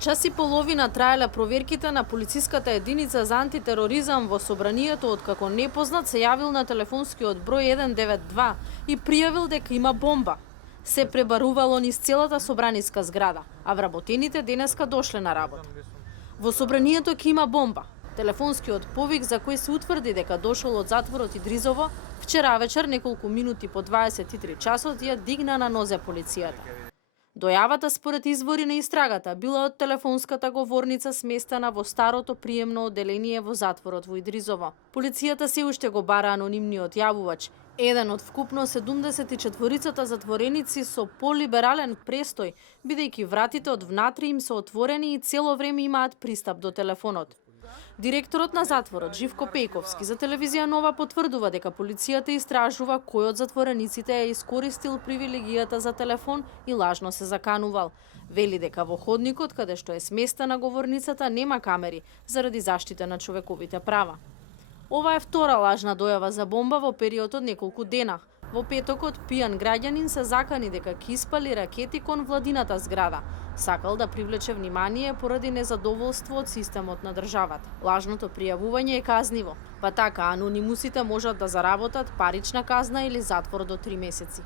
Час и половина траеле проверките на полициската единица за антитероризам во собранието откако непознат се јавил на телефонскиот број 192 и пријавил дека има бомба. Се пребарувало низ целата собраниска зграда, а вработените денеска дошле на работа. Во собранието ќе има бомба. Телефонскиот повик за кој се утврди дека дошол од затворот Идризово, вчера вечер неколку минути по 23 часот ја дигна на нозе полицијата. Дојавата според извори на истрагата била од телефонската говорница сместена во старото приемно одделение во затворот во Идризово. Полицијата се уште го бара анонимниот јавувач, еден од вкупно 74-цата затвореници со полиберален престој, бидејќи вратите од внатре им се отворени и цело време имаат пристап до телефонот. Директорот на затворот Живко Пејковски за телевизија Нова потврдува дека полицијата истражува кој од затворениците е искористил привилегијата за телефон и лажно се заканувал. Вели дека во ходникот каде што е сместена говорницата нема камери заради заштита на човековите права. Ова е втора лажна дојава за бомба во период од неколку дена. Во петокот пијан граѓанин се закани дека ќе испали ракети кон владината зграда. Сакал да привлече внимание поради незадоволство од системот на државата. Лажното пријавување е казниво, па така анонимусите можат да заработат парична казна или затвор до 3 месеци.